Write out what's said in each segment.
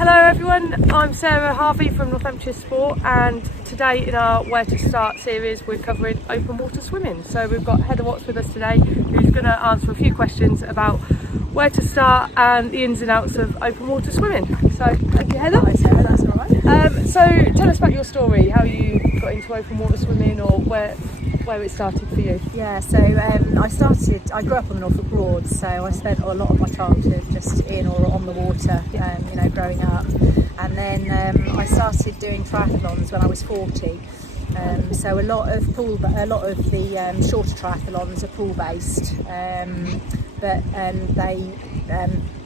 Hello everyone, I'm Sarah Harvey from Northamptonshire Sport, and today in our Where to Start series we're covering open water swimming. So we've got Heather Watts with us today, who's going to answer a few questions about where to start and the ins and outs of open water swimming. So thank you, Heather. Hi Sarah, that's all right. So tell us about your story, how you got into open water swimming, or where it started for you. Yeah, so I grew up on the Norfolk Broads, so I spent a lot of my childhood just in or on the water, growing up. And then I started doing triathlons when I was 40. So a lot of the shorter triathlons are pool based, but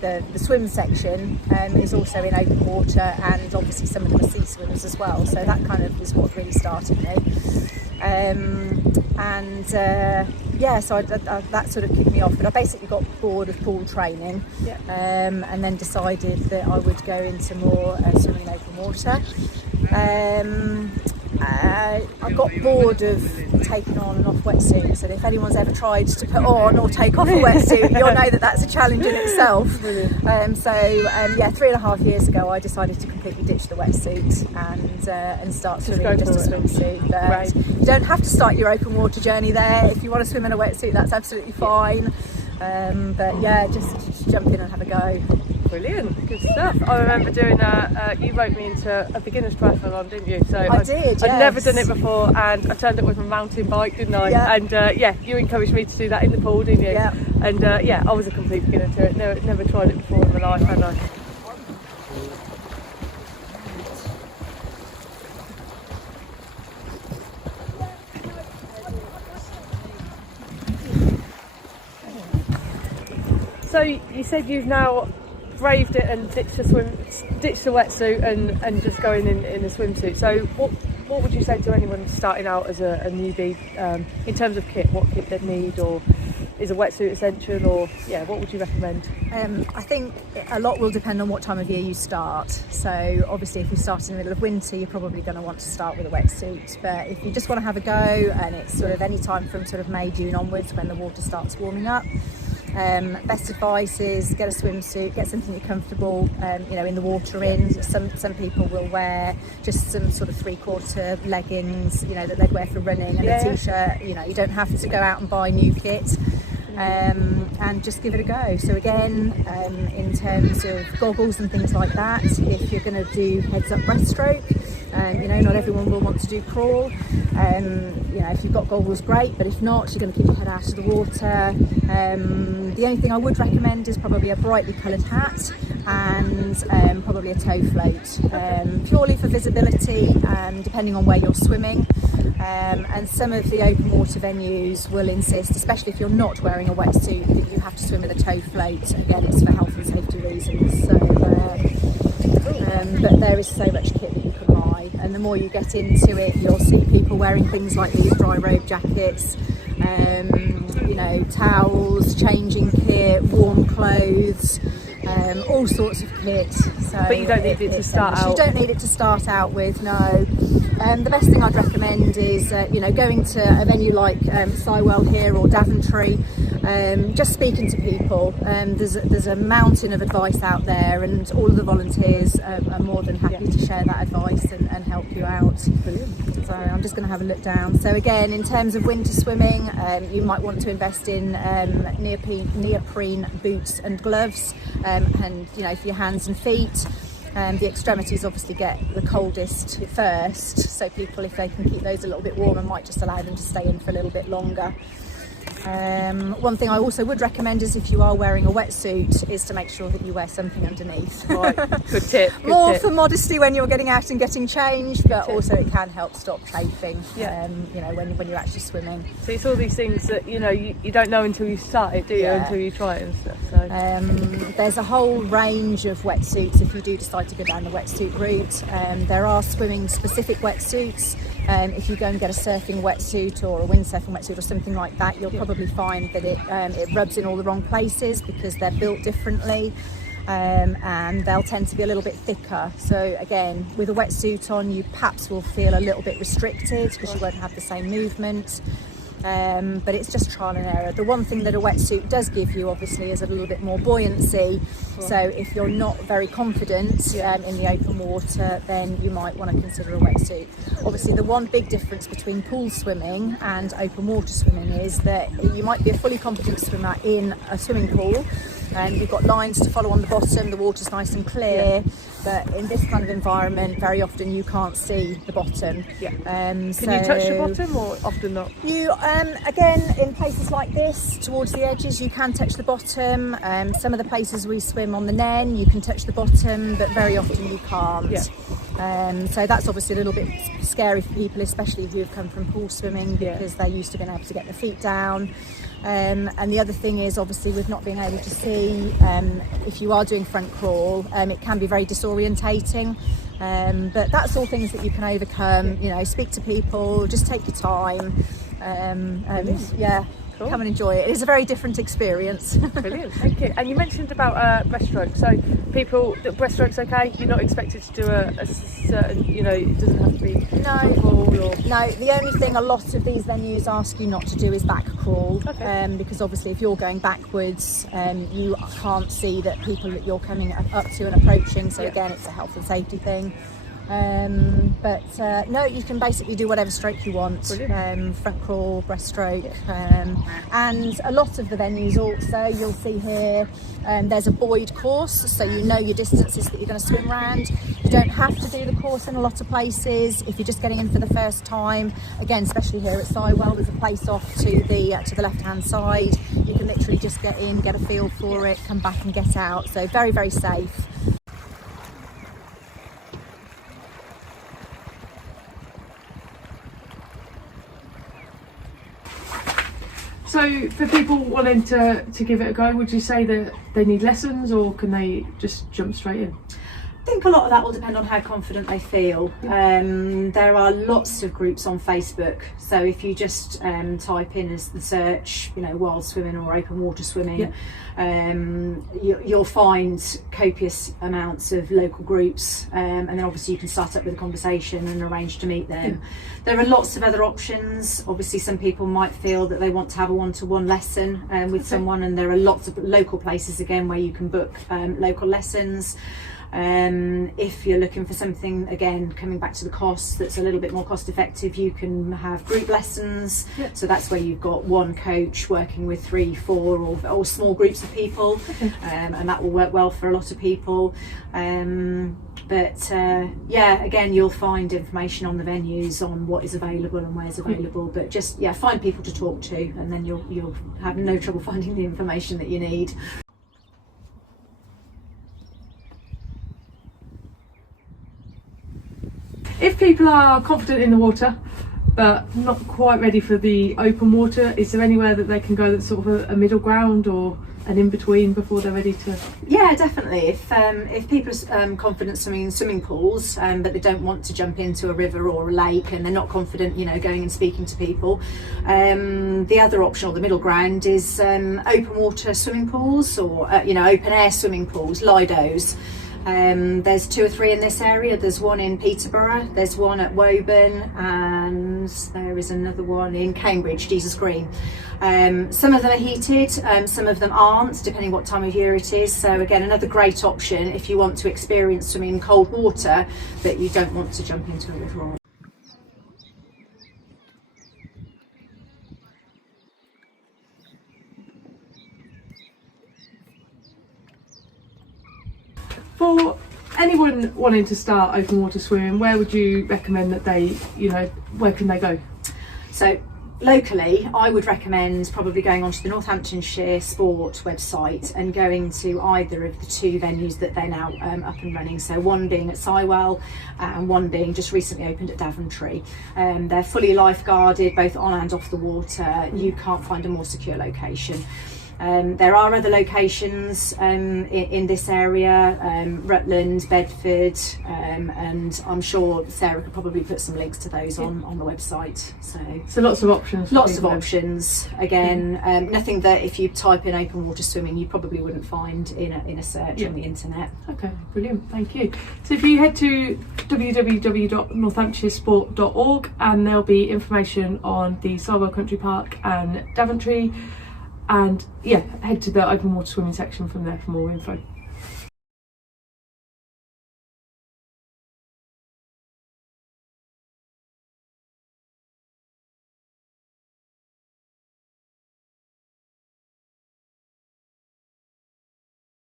the swim section is also in open water, and obviously some of them are sea swims as well. So that kind of is what really started me. So that sort of kicked me off, but I basically got bored of pool training, and then decided that I would go into more swimming in open water. I got bored of taking on and off wetsuits, and if anyone's ever tried to put on or take off a wetsuit, you'll know that that's a challenge in itself. 3.5 years ago I decided to completely ditch the wetsuit and start swimming in just a swimsuit. Right. You don't have to start your open water journey there. If you want to swim in a wetsuit, that's absolutely fine. Just jump in and have a go. Brilliant, good stuff. I remember doing you roped me into a beginner's triathlon, didn't you? So I did, yes. I'd never done it before, and I turned up with a mountain bike, didn't I? Yeah. And you encouraged me to do that in the pool, didn't you? Yeah. And I was a complete beginner to it. Never tried it before in my life, had I? So you said you've now braved it and ditched the wetsuit and just going in a swimsuit. So what would you say to anyone starting out as a newbie in terms of kit? What kit they'd need, or is a wetsuit essential, or what would you recommend? I think a lot will depend on what time of year you start. So obviously if you start in the middle of winter, you're probably going to want to start with a wetsuit. But if you just want to have a go, and it's sort of any time from sort of May, June onwards when the water starts warming up, best advice is get a swimsuit, get something you're comfortable in the water in. Some people will wear just some sort of 3/4 leggings, that they'd wear for running, and a t-shirt. You don't have to go out and buy new kit. And just give it a go. So again, in terms of goggles and things like that, if you're going to do heads up breaststroke, not everyone will want to do crawl. If you've got goggles, great, but if not, you're going to keep your head out of the water. The only thing I would recommend is probably a brightly coloured hat and probably a tow float, purely for visibility, depending on where you're swimming. And some of the open water venues will insist, especially if you're not wearing a wetsuit, that you have to swim with a tow float. Again, it's for health and safety reasons. So, but there is so much kit that you can buy, and the more you get into it, you'll see people wearing things like these dry robe jackets, towels, changing kit, warm clothes, all sorts of kit. So but you don't need it to start out. You don't need it to start out with, no. The best thing I'd recommend is going to a venue like Sywell here or Daventry, just speaking to people. There's a mountain of advice out there, and all of the volunteers are more than happy to share that advice and help you out. Brilliant. So I'm just going to have a look down. So again, in terms of winter swimming, you might want to invest in neoprene boots and gloves, and for your hands and feet. The extremities obviously get the coldest first, so people, if they can keep those a little bit warmer, might just allow them to stay in for a little bit longer. One thing I also would recommend is, if you are wearing a wetsuit, is to make sure that you wear something underneath. Right, good tip. More for modesty when you're getting out and getting changed, but also it can help stop chafing. When you're actually swimming. So it's all these things that you don't know until you start it, do you? Until you try it and stuff. So there's a whole range of wetsuits if you do decide to go down the wetsuit route. There are swimming specific wetsuits. If you go and get a surfing wetsuit or a windsurfing wetsuit or something like that, you'll probably find that it rubs in all the wrong places because they're built differently, and they'll tend to be a little bit thicker. So again, with a wetsuit on, you perhaps will feel a little bit restricted because you won't have the same movement. but it's just trial and error. The one thing that a wetsuit does give you obviously is a little bit more buoyancy, so if you're not very confident in the open water, then you might want to consider a wetsuit. Obviously the one big difference between pool swimming and open water swimming is that you might be a fully competent swimmer in a swimming pool and you've got lines to follow on the bottom, the water's nice and clear, but in this kind of environment very often you can't see the bottom. Can you touch the bottom or often not? You again, in places like this towards the edges you can touch the bottom. Some of the places we swim on the Nen you can touch the bottom, but very often you can't. So that's obviously a little bit scary for people, especially who have come from pool swimming, because they're used to being able to get their feet down. And the other thing is obviously with not being able to see, if you are doing front crawl, it can be very disorientating, but that's all things that you can overcome. You know, speak to people, just take your time, and cool. Come and enjoy it. It is a very different experience. Brilliant, thank you. And you mentioned about breaststroke, so people, breaststroke's okay, you're not expected to do a certain, you know, it doesn't have to be football or... No, the only thing a lot of these venues ask you not to do is back crawl, because obviously if you're going backwards, you can't see that people that you're coming up to and approaching, so again it's a health and safety thing. But no, you can basically do whatever stroke you want, front crawl, breaststroke, and a lot of the venues also, you'll see here, there's a buoyed course, so you know your distances that you're going to swim around. You don't have to do the course in a lot of places if you're just getting in for the first time. Again, especially here at Sywell, there's a place off to the left hand side. You can literally just get in, get a feel for it, come back and get out, so very, very safe. So for people wanting to give it a go, would you say that they need lessons or can they just jump straight in? I think a lot of that will depend on how confident they feel. There are lots of groups on Facebook, so if you just type in as the search, you know, wild swimming or open water swimming, you'll find copious amounts of local groups, and then obviously you can start up with a conversation and arrange to meet them. There are lots of other options. Obviously some people might feel that they want to have a one-to-one lesson with someone, and there are lots of local places again where you can book local lessons. If you're looking for something, again, coming back to the cost, that's a little bit more cost effective, you can have group lessons. So that's where you've got one coach working with 3, 4 or small groups of people, and that will work well for a lot of people. But again, you'll find information on the venues on what is available and where's available, but just find people to talk to, and then you'll have no trouble finding the information that you need. If people are confident in the water but not quite ready for the open water, is there anywhere that they can go that's sort of a middle ground or an in-between before they're ready to? Yeah, definitely. If people are confident swimming in swimming pools, but they don't want to jump into a river or a lake, and they're not confident, you know, going and speaking to people, the other option, or the middle ground, is open water swimming pools, or open air swimming pools, Lidos. There's 2 or 3 in this area. There's one in Peterborough, there's one at Woburn, and there is another one in Cambridge, Jesus Green. Some of them are heated, some of them aren't, depending what time of year it is. So again, another great option if you want to experience swimming in cold water but you don't want to jump into a river. For anyone wanting to start open water swimming, where would you recommend that they, where can they go? So locally, I would recommend probably going onto the Northamptonshire Sport website and going to either of the 2 venues that they're now up and running. So one being at Sywell and one being just recently opened at Daventry. They're fully lifeguarded, both on and off the water. You can't find a more secure location. There are other locations in this area, Rutland, Bedford, and I'm sure Sarah could probably put some links to those on the website. So lots of options. Lots of options. Again, nothing that if you type in open water swimming you probably wouldn't find in a search on the internet. Okay, brilliant, thank you. So if you head to www.northampshiresport.org, and there'll be information on the Sarwell Country Park and Daventry, and yeah, head to the open water swimming section from there for more info.